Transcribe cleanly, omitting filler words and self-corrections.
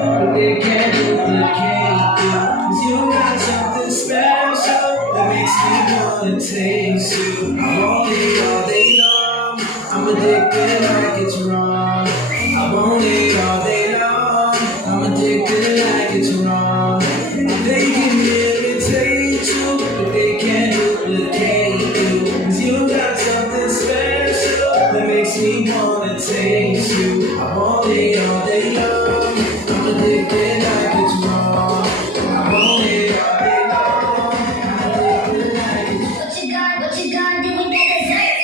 but they can't duplicate you. 'Cause you got something special that makes me wanna taste you. I want it all day long. I'm addicted like it's wrong. I want it all day long. I'm addicted like it's wrong. They can imitate you, but they can't duplicate you. 'Cause you got something special that makes me wanna taste you. I want it all day long. I'm addicted like it's wrong. I want it all day long. I'm addicted like it's wrong. What you gonna do with that dessert?